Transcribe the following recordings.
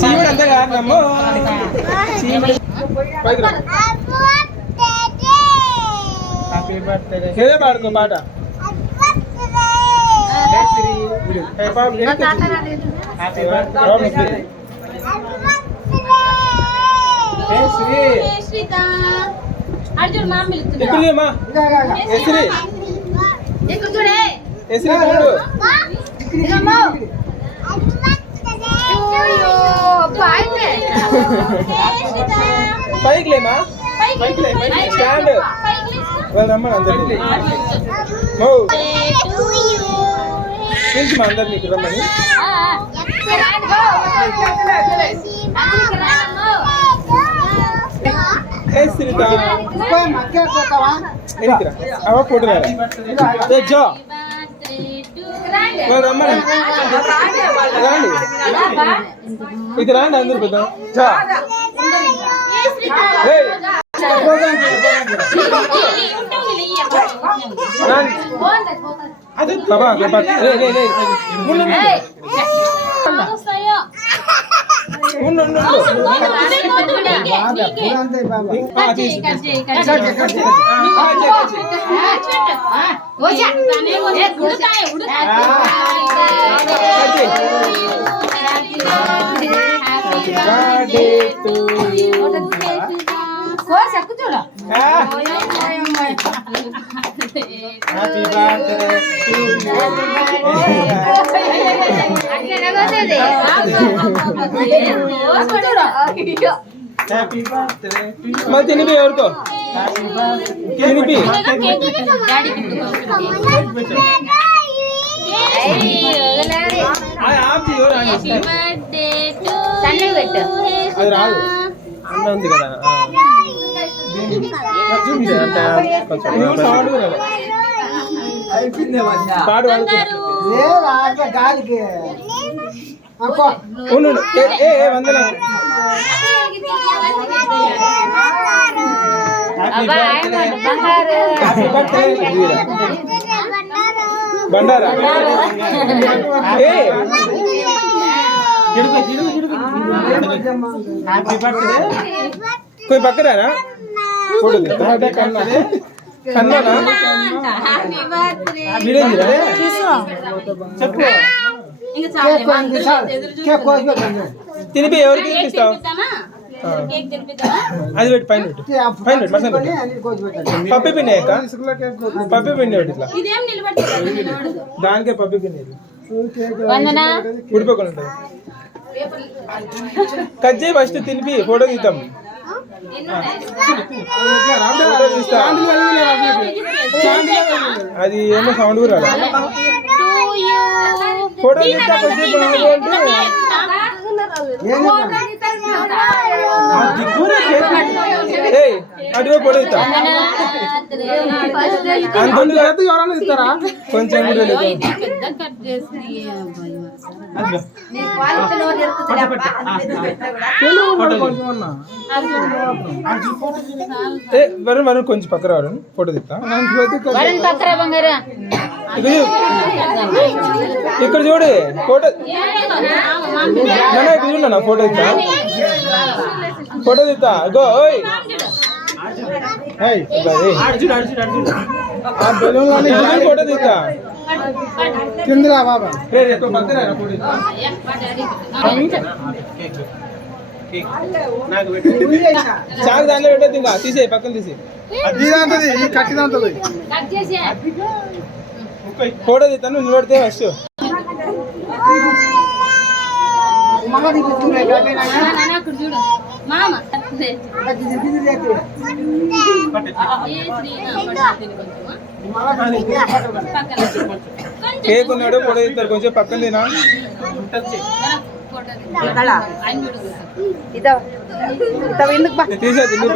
చీముడు అంతా కాదమ్మో ఏదో పాడుకో పాట పైకి లేమా స్టాండ్ రమ్మని అందరినీ పిలిచిమా అందరు నీకు రమ్మని అవ ఫోటో జో రమ్మని రండి ఇది రండి అందరు పెద్ద జా అదే బాబా హ్యాపీ బర్త్డే మరి తినిపి ఎవరికో తినిపి అది రాదు అన్న ఉంది కదా పాడు వందన బండారా कोई पकड़ा ना फोटो दे कन्ना कन्ना ना वीडियो दी रे చెప్పు తినిపి ఎవరికి ఇస్తావు కేక్ తినిపిద్దామా అది పెట్టి పైన పెట్టు మసన్ పప్పి పిన్ని ఏక పప్పి పిన్ని ఒకటి ఇట్లా ఇదేం నిలబెడతారు దానికే పప్పి పిన్ని వందన ఉడిపోకుండా ఉంటుంది కట్ చేయి ఫస్ట్ తినిపి ఫోటో తీద్దాం అది ఏమో సౌండ్ కూడా రాదు ఫోటో తీస్తా అటు ఫోటో ఇస్తా అంత ఎవరన్నా ఇస్తారా కొంచెం వరుణ్ కొంచెం పక్కన వాడు ఫోటో తీస్తా ఇక్కడ చూడు ఫోటో ఇక్కడ చూడన్నా ఫోటో తీస్తా ఫోటో తీస్తా గో ఫోటో తీస్తా కిందరా బాబా చాలు దాంట్లో పెట్టద్దు ఇంకా తీసే పక్కన తీసి ఫోటో తీస్తాను నిలబడితే ఫస్ట్ కేక్ ఉన్నాడు ఫోటో తీస్తారు కొంచెం పక్కన తినా తీసా తిండి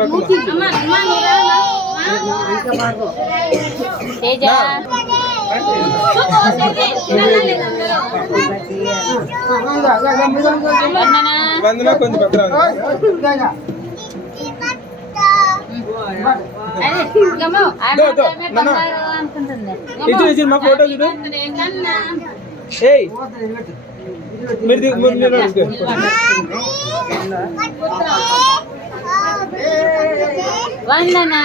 వందన కొంచెం పక్కన ఇటు మా ఫోటో చూడు ఏయ్ మీరు వందనా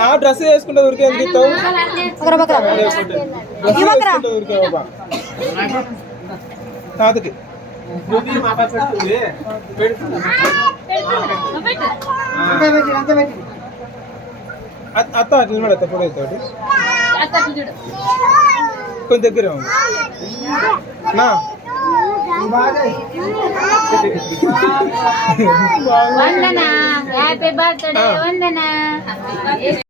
ఆ డ్రెస్ వేసుకుంటే ఊరికే ఎందుకు ఇస్తావు ఊరికే తాతకి అత్త నిలబడి అత్త ఫోటో అవుతాడు కొంచెం దగ్గర నా వందనా హ్యాపీ బర్త్డే వందనా